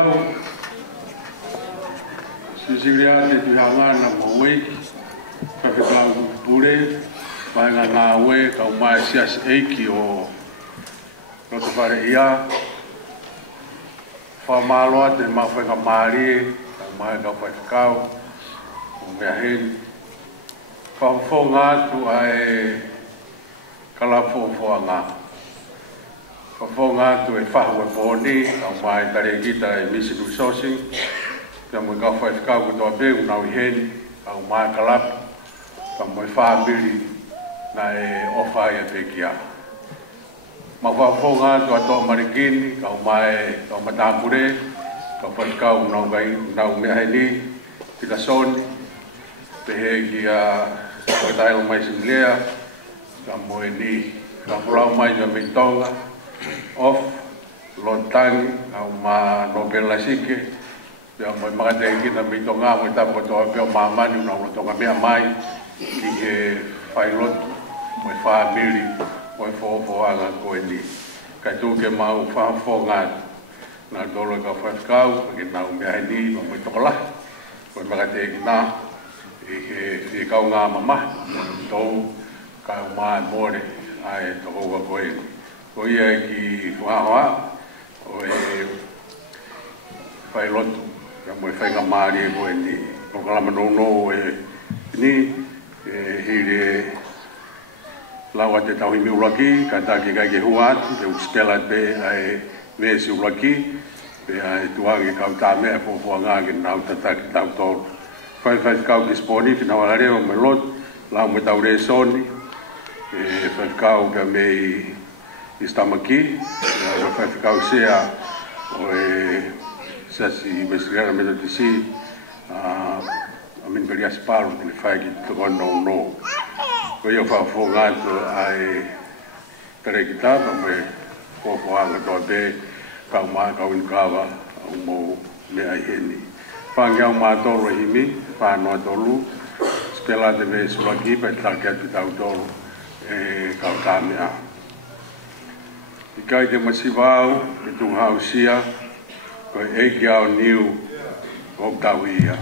whakakau, sisiria te tuhangana mawei, whakakau pure, paenga ngā we, kau mai sias eiki o roto whare ia, whamaloa te mawhenga maari, kau mai kau whakakau, o mea heni, whawhonga atu ai kalapōwhoanga. Whawhonga atu e whahu e pōni, au mai tare gita e Mission Resourcing, kia mui kau whaifkau kutoa pēngu nau i heni, au mai kalapu, ka mui whaamiri na e ofa ia te kia. Ma whawhonga atu atoa marikini, kau mai kau matāpure, kau whaifkau nau mea heni, tika soni, pehe kia whaitailo mai similea, ka mui ni, ka pulau mai ja mitonga, of lontangi au ma nobela sike ya mo magate ki na mitonga mo tapo to pe mamani no tonga mea mai ki he pilot mo family mo fo ala ko ni ka tu ke mau fa fonga na dolo ka fa kau ki na mea ni mo tola mo magate ki na e ka nga mama to ka ma more ai to ko ni o ia ki whahoa o e whailotu ka moe whainga maari e koe ni o kalama no e ni e hire lawa te tauhimi uraki ka taki kai ke hua atu te utspela te ai vesi uraki pe ai tuangi kau tā mea fōfua ngāki nau tataki tau tōru whai kau ki sponi ki nawa reo me lot lau me tau re soni e whai kau ka mei Istamaki, o whaiwhikau sea o e sasi mesirera me te si a min peri asparu te whai ki te kono no. Ko ia whawho ngātu ai tere ki tāpa me whawhoanga toa te kau maa kau inkawa au mou mea i heni. Whangi au maa tolu e himi, whanoa tolu, spela te me sulaki pe tāke atu tau tolu e kau tā mea. I kai te masivau, e tunghau sia, koe eki au niu, o tau ia.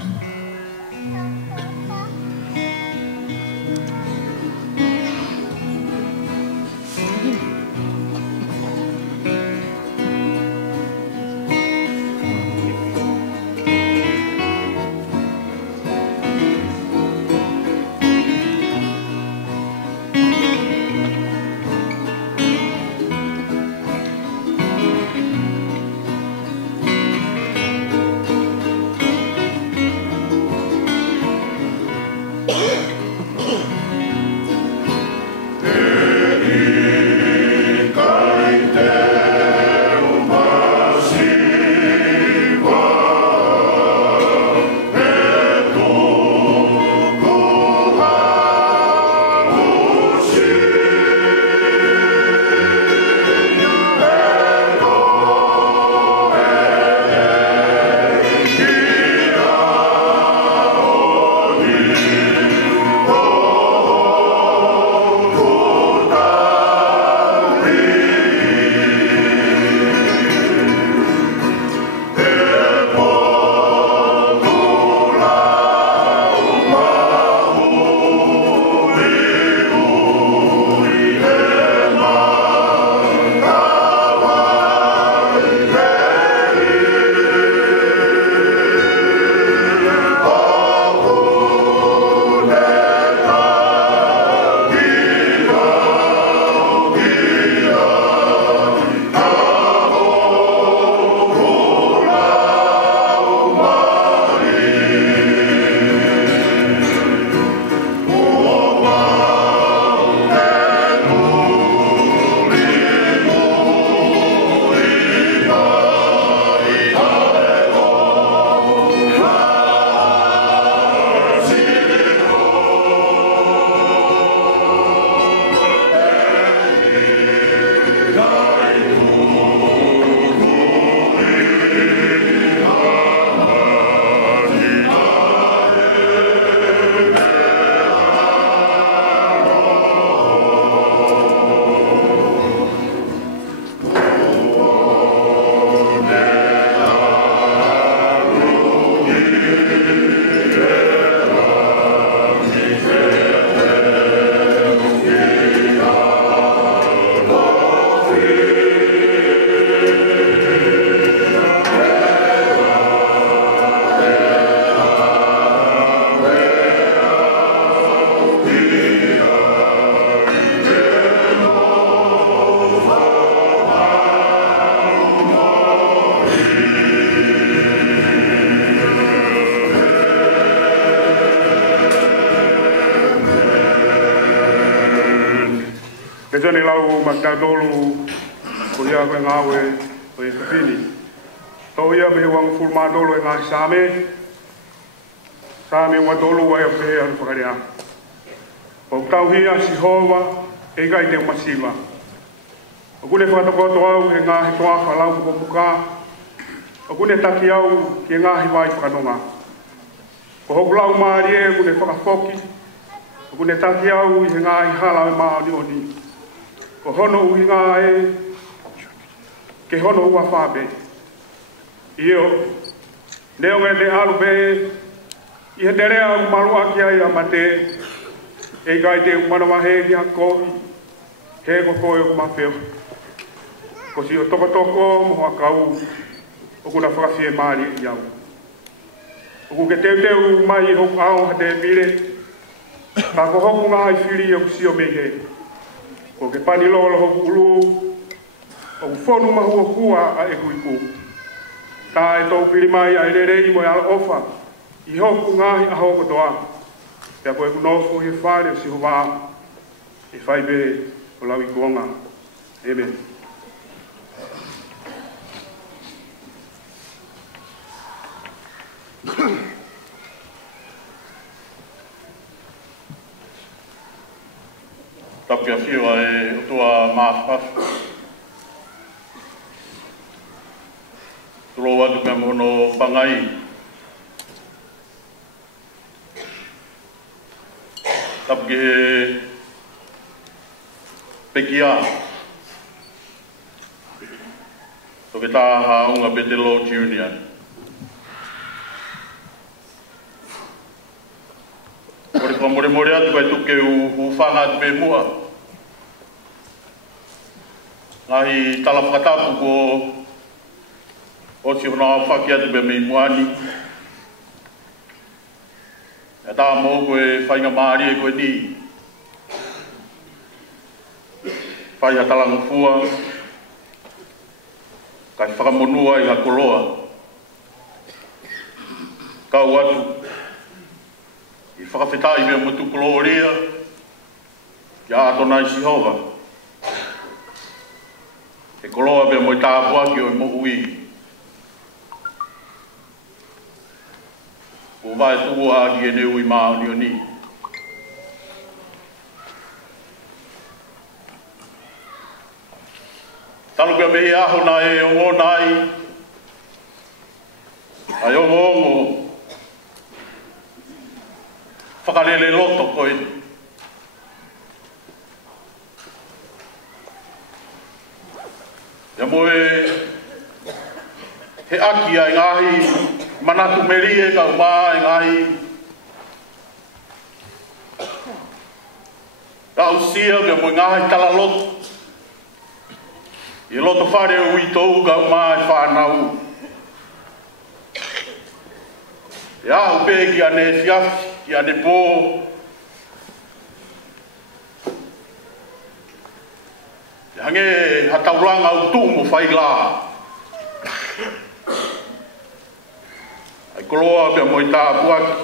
sene lau makadolu kulia ko ngawe o e fini to ia me wang fulma dolo e ngai same wa dolo wa e pe al fakaria o tauhia si hova e gai te masiva o kule fata ko to au e ngai to afa lau ko muka o kule taki au ke ngai vai whakanonga ko hoku lau maari e kule whakafoki o kule taki au e ngai hala e maa ni oni ko hono ui ngai ke hono ua whape io leo ngai te alu pe i he tere au malu aki ai amate e kai te umanawa he ki a kohi he ko koe o mawheo ko si o toko mo akau o kuna whakawhie maari i au o ku ke teu mai hoku au ha te mire ka ko hoku ngā i whiri o kusio me he ko ke pani lolo hoku ulu o ku whonu mahua kua a e kuiku tā e tau piri mai a rere i mo e ala ofa i hoku ngahi a hoko toa te koe ku nofu he whare o si hova e whaibe o lau i kuonga. Amen. Takia whiwa e utua māwhafu. Turo watu me mono pangai. Tapke he pekia. Toke tāha unga Petelo Junior. Kore pa more atu kai tuke u whanga atu me mua. Ngahi tala whakatapu ko o si hona whaki atu me me muani. E tā mō koe whainga maari e koe ni. Whai a talangu fua. Kai whakamonua i ha koloa. Kau atu. I whakawhetai mea mutu koloa rea. Kia atona i Sihova. E koloa mea moi tāpua ki o i mohu i. O vai tu a ki e neu i maa ni o ni. Talo kia mehi aho na e o nai. Ai o ngongo. Whakarele loto koe. Ia moe he aki ai ngahi manatu meri e ka uma e ngahi ka usia me mo ngahi tala loto i loto whare o i tau ka uma e whanau ia upe ki ane siafi ki ane pō hange hatauranga o tu mo whai la ai koloa pe mo ta puaki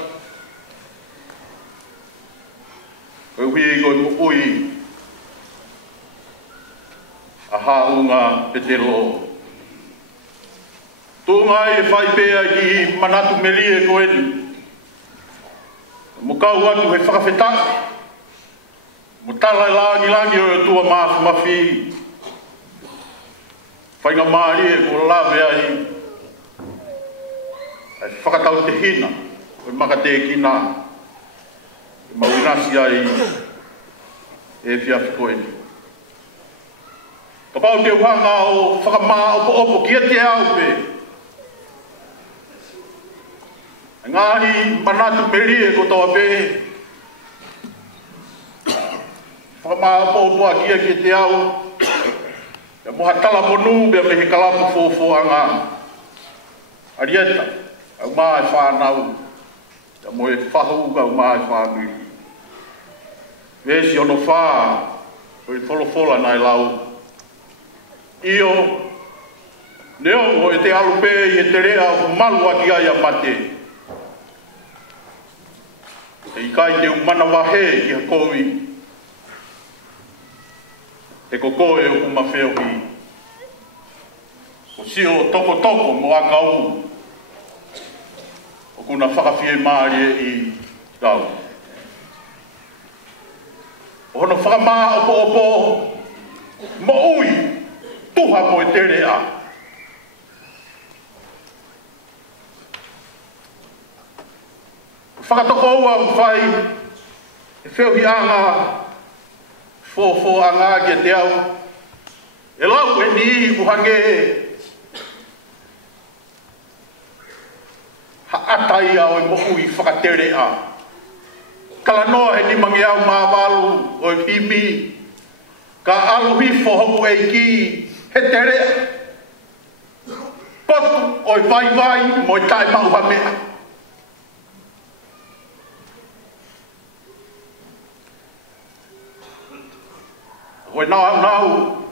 koe hui i koe pupui a haunga Petelo tu ngai e whai pea ki manatu meli e koe ni mo kau atu he whakawhetaki mo tala langi o tua maafu mafi. Whainga maari e ko lawe ai. Ai whakatau te hina. O maka te kina. E mauinasi ai. E whiafi koe ni. Ka pau te uhanga o whakamaa opo kia te au pe. Ngahi manatu meri e ko toa pe. Whakamā pōpua kia ki te au. Ia moha tala monu bea me he kalapu fōfō anga. Arieta, au maa e whānau. Ia mo e whahu au maa e whānui. Vesi ono whā, o i wholofola nai lau. Io, neo o e te alupe i e te rea o malu aki ai a pate. E i kai te umana wahe ki ha kowi. e koko e o mawheo ki. O sio toko toko mo a kau. O kuna whakawhie maari i kau. O hono whakamaa opo opo mo ui tuha mo e tere a. Whakatoko ua whai e wheo hi anga fō anga ke te au. E lau e ni uhange ha atai au e mo ui whakatere a. Kala noa he ni mangi au māwalu o e himi. Ka alu hifo hoku e ki he tere a. Potu o e vai vai mo e tae mau hamea. Oi nau,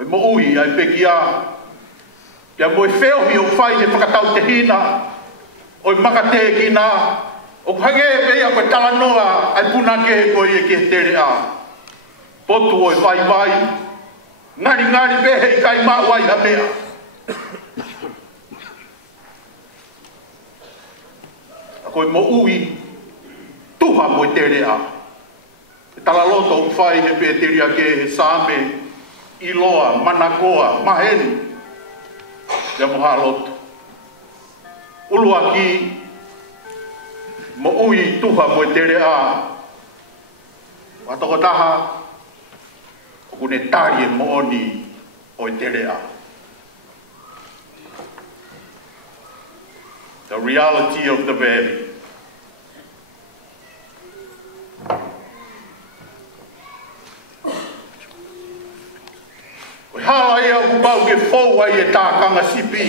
oi mo ui ai pekia, kia mo e wheo hi o whai he whakatau te hina, oi makate ki nā, o hange e pea koe tala noa ai puna ke koe e ke tere a. Potu oi vai vai, ngari ngari pehe i kai mau ai hamea. A koe mo ui, tuha mo e tere a. Tala loto o whai he pēteria ke he sāme, iloa, manakoa, maheni. Ia moha loto. Ulua ki, mo ui tuha mo e tere a. Watoko taha, o kune tari e mo oni o e tere a. The reality of the valley. Hala ia ku pau ke fou ai e tākanga sipi.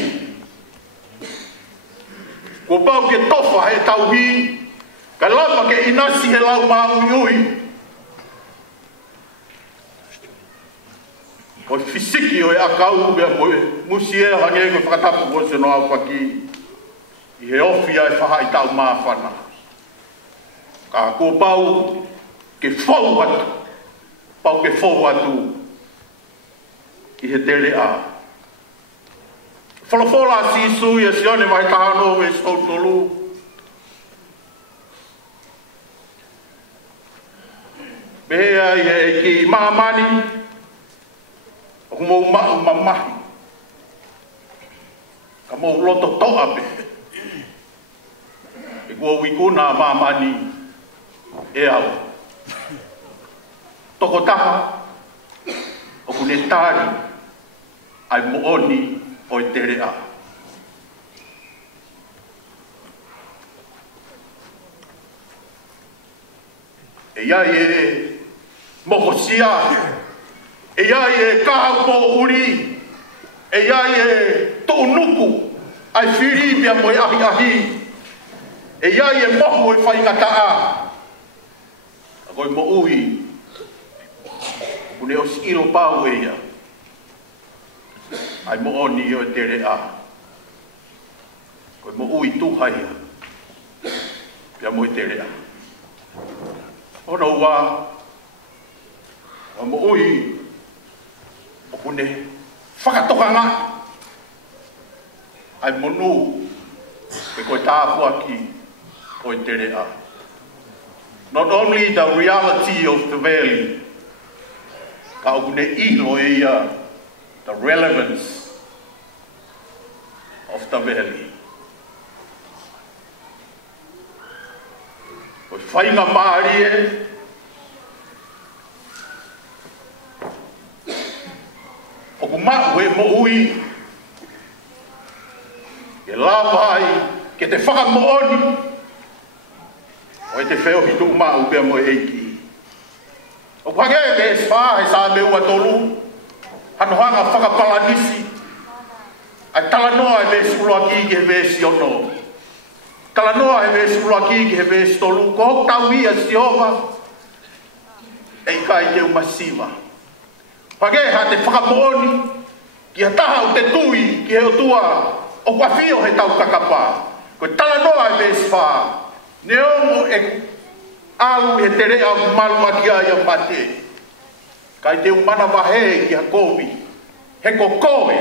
Ku pau ke tofa he tauhi, ka lama ke inasi he lau maui ui. O fisiki o e akau bea mo e musi e hange ko whakatapu o se noa whaki. I he ofi ai whaha i tau maa whana. Ka ku pau ke fou atu. Pau ke fou atu. I he tere a. Whalafola si sui e sione mai tahano me stautolu. Behea i e ki mamani. O mou mau mamahi. Ka mou loto toa pe. E kua wikuna mamani e au. Toko taha. O kune tari. Ai mooni o e tere a. E iai e mohosia, e iai e kahaupo uri, e iai e tōnuku, ai whiribia mo e ahi ahi, e iai e moho e whaingata a. A koe mo ui, kune o si ilo pāu e ia. Ai mo oni o tere a. Koe mo ui tuhai a. Pia mo i tere a. Ono ua. O mo ui. O kune whakatokanga. Ai mo nu. E koe tāpua ki o i tere a. Not only the reality of the valley. Ka o kune ilo e ia. The relevance of the valley. O whainga maari e, o ku mau e mo ui, e lawai ke te whakamooni, o e te wheo hitu mau pia mo e eiki. O ku hake e wha e sa me ua tolu, hanohanga whakapalanisi. Ai talanoa e vesi uloa ki he vesi ono. Talanoa e vesi uloa ki he vesi tolu. Ko hok tau ia si ova. E kai te umasiva. Pageha te whakamooni. Ki ha taha o te tui ki he o tua. O kua whio he tau kakapa. Ko talanoa e vesi wha. Neongo e alu e te rea malua ki aia mate. Kai te umana wahe ki ha kowi. He ko koe.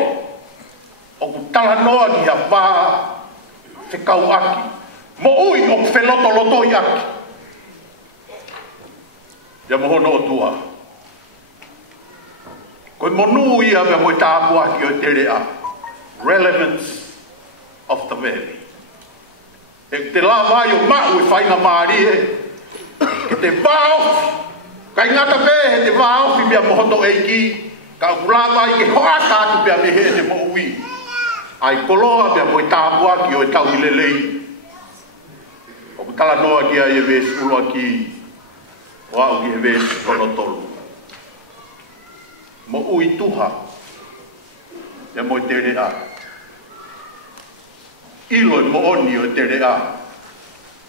O ku tala noa ki ha wā. Whekau aki. Mo ui o ku wheloto loto i aki. Ia mohono o tua. Koe monu ia mea moe tāpu aki o te rea. Relevance of the valley. E te la vai o mau e whainga maari e. Ke te vāofi. Kai ngata pē he te vāofi mea mohono eiki. Ka ula vai ke hoa tātu pia me he te mo ui. Ai koloa mea moe tāpu aki o e tau i lelei. O ku tala noa ki a e vēs ulo aki. O au ki he vēs kono tolu. Mo ui tuha. Mea moe te rea. Ilo e mo oni o te rea.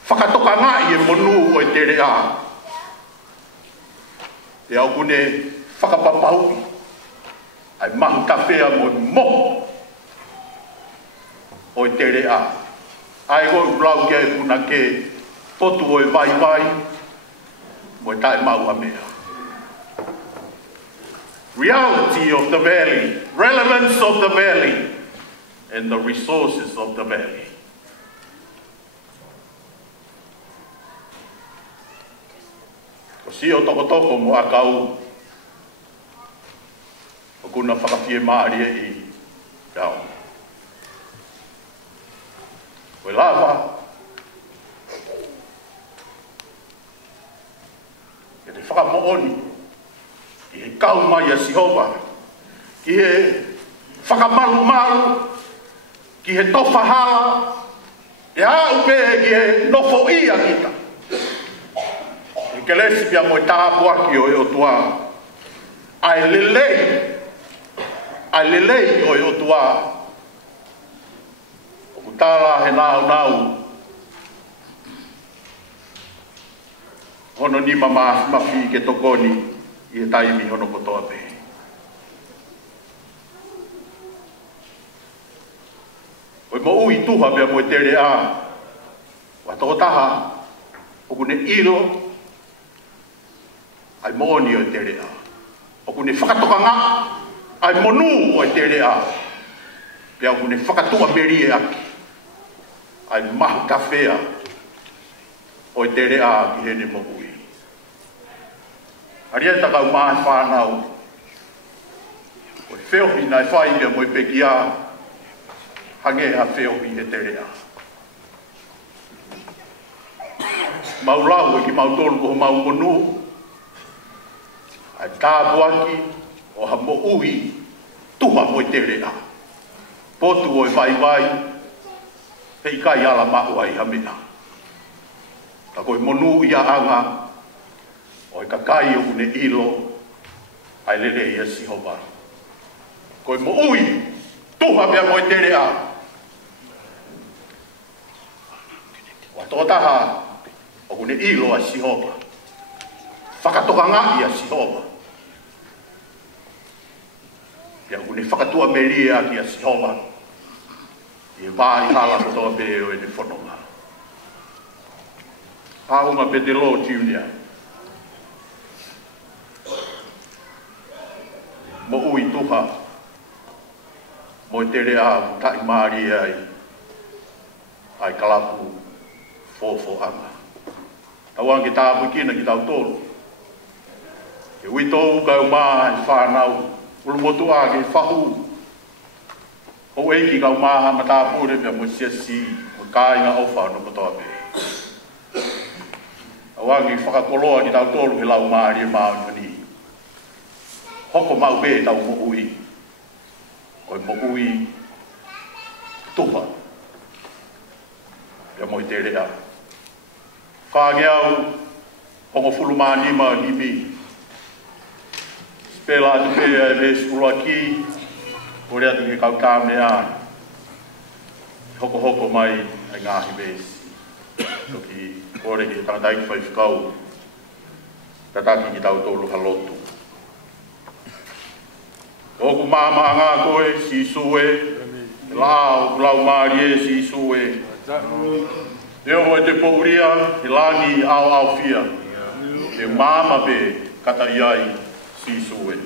Whakatoka ngai e monu o te rea. Te au kune whakapapau. Ai mahu tawhea mo mo. O te rea. Ai goi blau kia e kuna ke. Potu o e vai vai. Mo e tae mau a mea. Reality of the valley. Relevance of the valley. And the resources of the valley. Ko si o toko mo akau. O kuna whakawhie maari e i kau. Koe lava. Ke te whakamooni. Ki he kau mai a Sihova. Ki he whakamalu malu. Ki he tofa hala, e a upe ki he nofo ia kita. E ke lesi pia mo i tāpu aki o e o tua. Ai lelei o e o tua. O ku tāla he nau. Hono ni mafi ke tokoni i he taimi hono kotoa pe. O mo ui tuha mea mo e tere a. Wa toko taha. O kune ilo. Ai mooni o e tere a. O kune whakatoka ngā. Ai monu o e tere a. Pea o kune whakatua meri e aki. Ai mahu tawhea. O e tere a ki hene mo ui. Aria takau mahi whanau. O e wheohi nai whai mea mo e peki a. Hange ha wheo i he te rea. Mau lau e ki mau tolu ko mau monu. Ai tāpuaki o ha mo ui tuha mo i te rea. Potu o e vai. Hei kai ala mau ai hamina. Ka koe monu i a anga. O e kakai o kune ilo. Ai lele i a Sihova. Koe mo ui tuha mea mo i te rea. Wa totaha o kune ilo a Sihova. Whakatoka ngai a Sihova. Ia kune whakatua meri a ki a Sihova. I e vai hala kotoa pe o e ne whanonga. Aunga pe te lo Junior. Mo ui tuha. Mo te rea tai maari ai kalapu fofo anga. Tauang ki tāpu kina ki tau tolu. Ke ui tōu kau maa i whanau. Ulumotu a ke whahu. O eiki kau maa ma tāpure pia mo siasi. Mo kāinga ofa no kotoa pe. Tauang ki whakakoloa ki tau tolu he lau maari e maa ni. Hoko mau pe tau mo ui. Koe mo ui tuha. Pia mo i te rea. Whāngeau, hongo fulumani ma nimi. Spela atu pea e ves uraki. Kore atu ke kau tāmea. Hoko mai ai ngāhi ves. Toki kore ki tangatai ki whaifukau. Tataki ki tau tolu halotu. Oku māma ngā koe, si sue, lao, lau maari e si sue. E o e te pouria, e langi au fia. E māma pe kata iai, Sisue.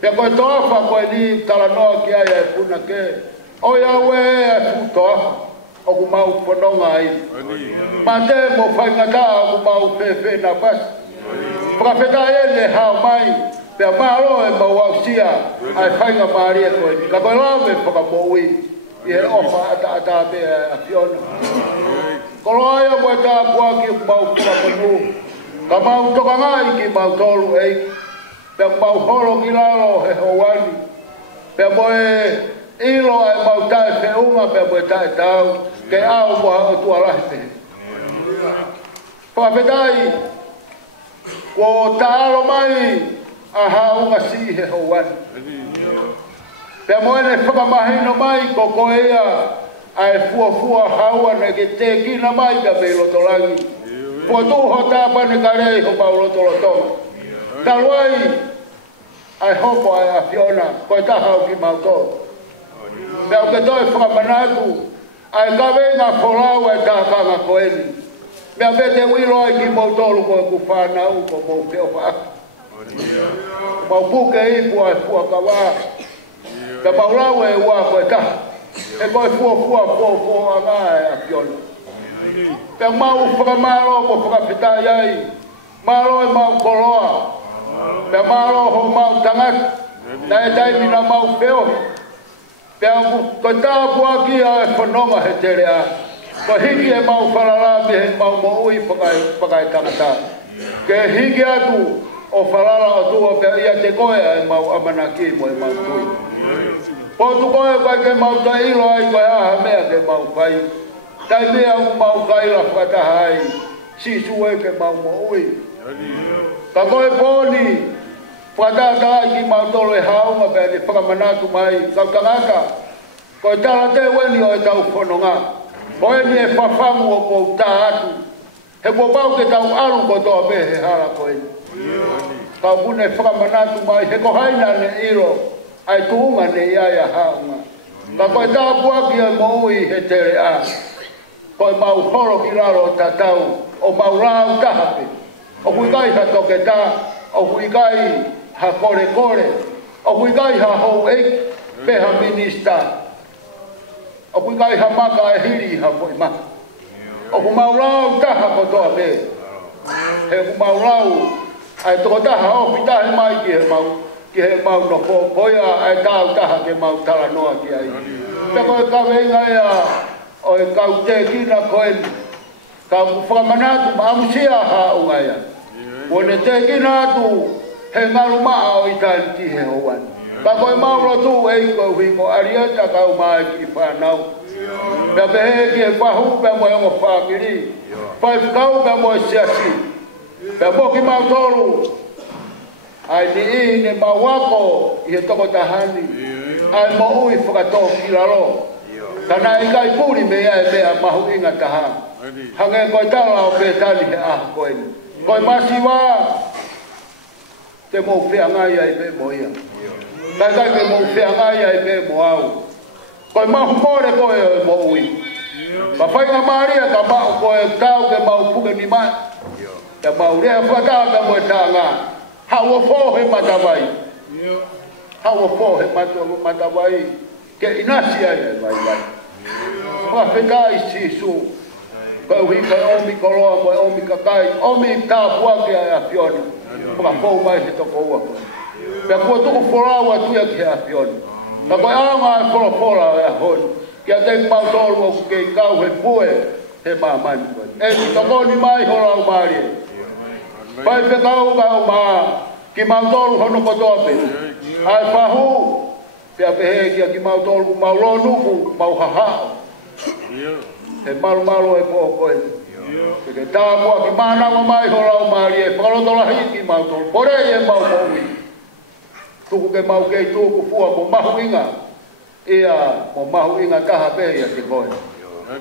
Pe koe toafa koe ni talanoa ki ai e puna ke. O ia ue e futoafa. O ku mau whanonga ai. Ma te mo whaingata o ku mau pepe na pas. Whakawheta ele hao mai, pia maro e mawausia, ai whainga maaria koe. Ka koe lawe whakamoi, i he ofa ata be a Fiona. Koloaia mo e tā puaki mau whakapanu, ka mau toka ngai ki mau tolu eiki, pia mau horo ki lalo he hoani, pia mo e ilo ai mau tae whiunga, pia mo e tae tau, ke au mo hao tualahi pehe. Whakawhetai, ko tālo mai a haunga si he hoani. Pea moene whakamahino mai ko koea ai fua haua na ke te kina mai ka me lotolangi. Pua tūho tāpane ka rei ho mau lotolotonga. Taluai ai hopo ai a Fiona koe tahau ki mau tō. Pea o ke toi whakamanatu ai ka venga wholau e tākanga koeni. Mea vete wilo ai ki mau tolu koe ku whanau ko mau keo whaaka. Mau puke ipu ai fua kawa. Ka mau e ua koe taha. E koe fua anga e a Fiona. Pea mau whakamaro mo whakawhetai ai. Maro e mau koloa. Pea maro ho mau tangata. Na e taimina mau peo. Pea koe taha puaki a e whanonga he tere a. Ko hiki e mau whalarami he mau moui pakai tangata. Ke hiki atu o whalala o tua pia ia te koe e mau amanaki mo e mau tui. Po tu koe kai ke mau ta ilo ai koe aha mea ke mau kai. Tai mea mau kai la whataha ai. Si sue ke mau moui. Ka koe poni whatata ai ki mau tolo e haunga pia ni whakamanatu mai. Kau tangata. Koe tala te weni o e tau whanonga. Koe ni e whawhangu o kou tā atu. He kua pau ke tau aru ko toa me he hara koe. Kau pune whakamanatu mai he ko haina ne iro. Ai tuunga ne iaia haunga. Ka koe tā puaki e moui he tere a. Koe mau horo ki raro tatau. O mau rau tahape. O kui kai ha toke tā. O kui kai ha kore. O kui kai ha hou eik. Peha minista. O kui kai ha maka e hiri ha koe ma. O ku maurau taha ko toa me. He ku maurau ai toko taha o pitahe mai ki he mau no poia ai tau taha ke mau tala noa ki ai. Te koe ka venga ea o e kau te kina koe ka whakamanatu ma amusia ha unga ea. Wone te kina atu he ngaru maa o itani ki he hoan. Ka koe mauro tu e koe huiko arieta kau mai ki whanau. Pea pehe ki e whahu pea mo e ngo whakiri. Pai kau pea mo e siasi. Pea mo ki mau tolu. Ai ni i ne mau wako i he toko tahani. Ai mo ui whakato ki lalo. Kana i kai puri mea e mea mahu inga taha. Hange koe tala o pe tani he aha koe. Koe masiwa. Te mo whea ngai ai pe mo ia. Kai ke mo whea ngai ai pe mo au. Koe mahu kore koe o mo ui. Ka whainga maria ka mahu koe tau ke mau puke ni mai. Ka mau rea whataa ka moe tā ngā. Haua fōhe matawai. Haua fōhe matawai. Ke inasi ai e vai. Whawhetai sisu. Ka uhi ka omi koloa moe omi kakai. Omi tā puake ai a Fiona. Ka fōu mai he toko ua koe. Pea kua tuku whorau atuia ki a Fiona. Ka koe anga e whora e a honi. Kia te mau tolu o ke kau he pue he mamani koe. E ki tokoni mai horau maari. Pai pe kau maa ki mau tolu hono kotoa pe. Ai whahu. Pea pehe kia ki mau tolu mau lonuku mau hahao. He malu e poho koe. Ke tāpua ki mānama mai horau maari e whakalotola hiki mau tolu. Porei e mau moui. Tuku ke mau kei tuku fua mo mahu inga. Ia mo mahu inga taha pe ia te koe.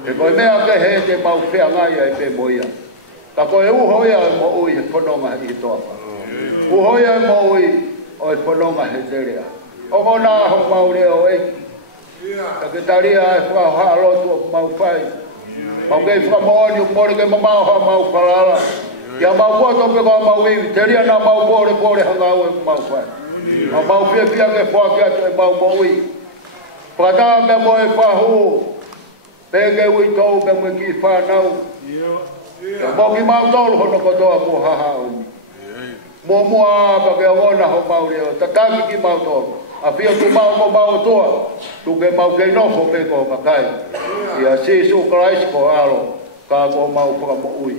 Te koe mea ke he te mau whea ngai ai pe mo ia. Ka koe uhoia e mo ui he whanonga i toa. Uhoia e mo ui o e whanonga he terea. O mona ho mau reo eiki. Ka ke taria e whaha lotu o mau whai. Mau kei whakamoani o mori ke mamau ha mau whalala. Ia mau koto pe koa mau iwi. Teria na mau pore hangau e mau whai. Mau pia ke whaki atu e mau moui. Whakata me mo e whahu. Pege ui tau me mo ki whanau. Mo ki mau tolu hono kotoa mo haha uni. Momoa pa ke ona ho mau leo tataki ki mau to a fio tu mau ko mau to tu ke mau ke no ko pe ko pakai ia Jesus Christ ko alo ka ko mau ko mo ui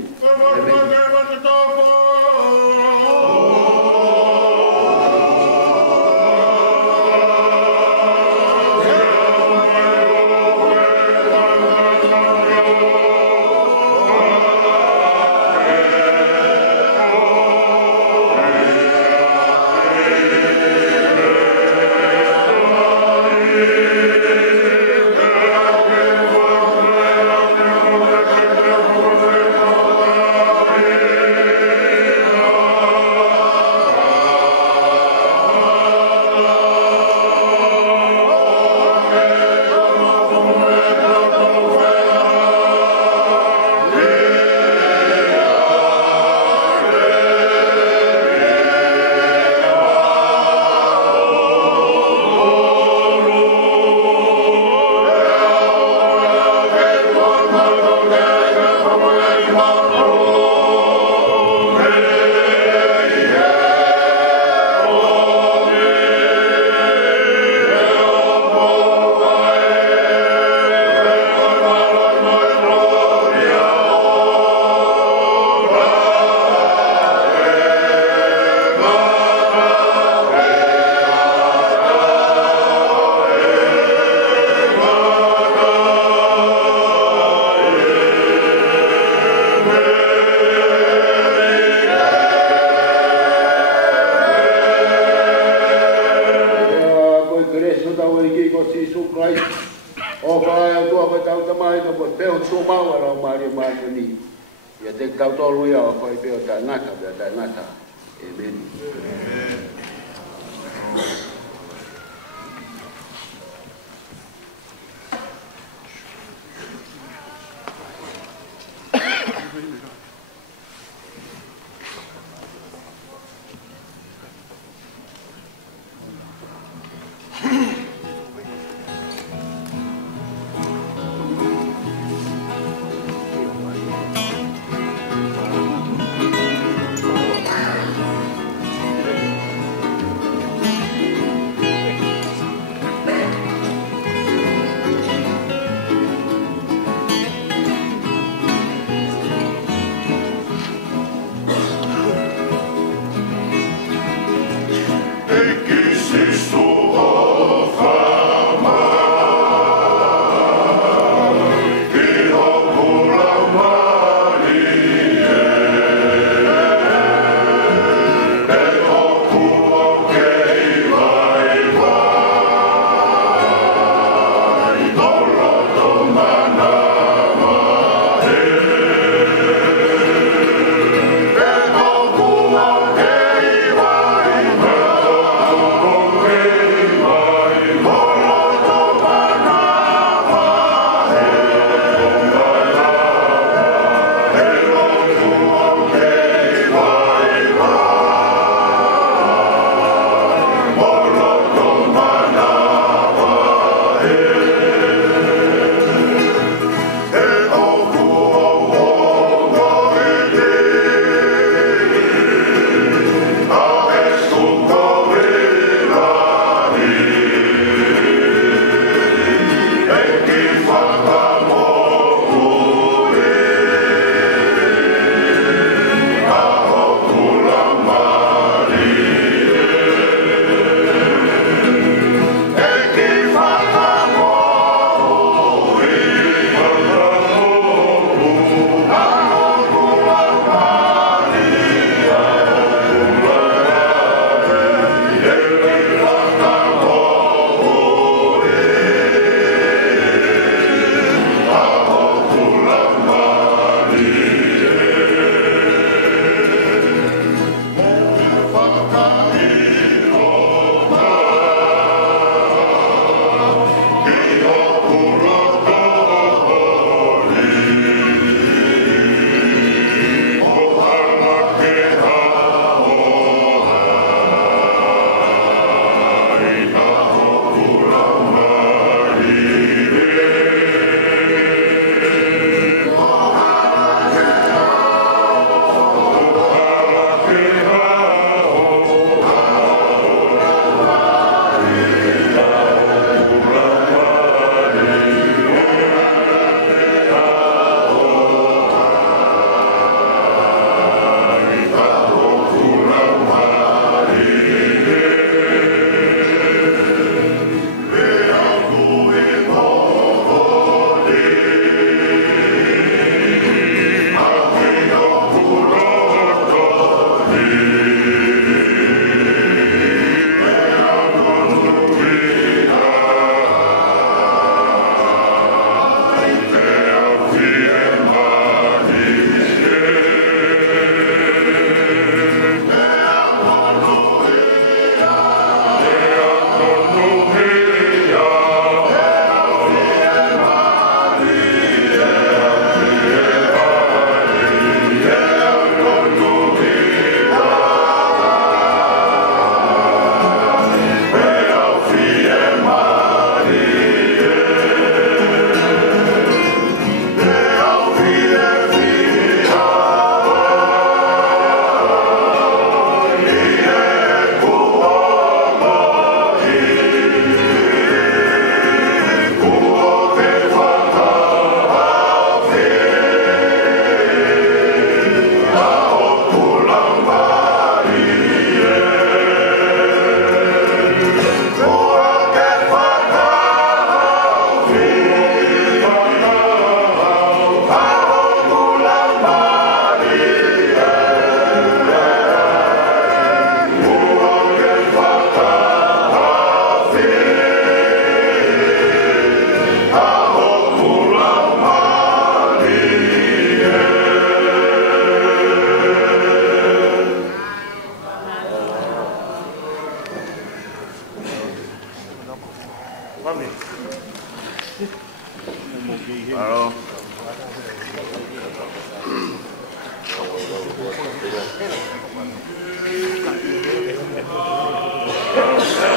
Thank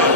you.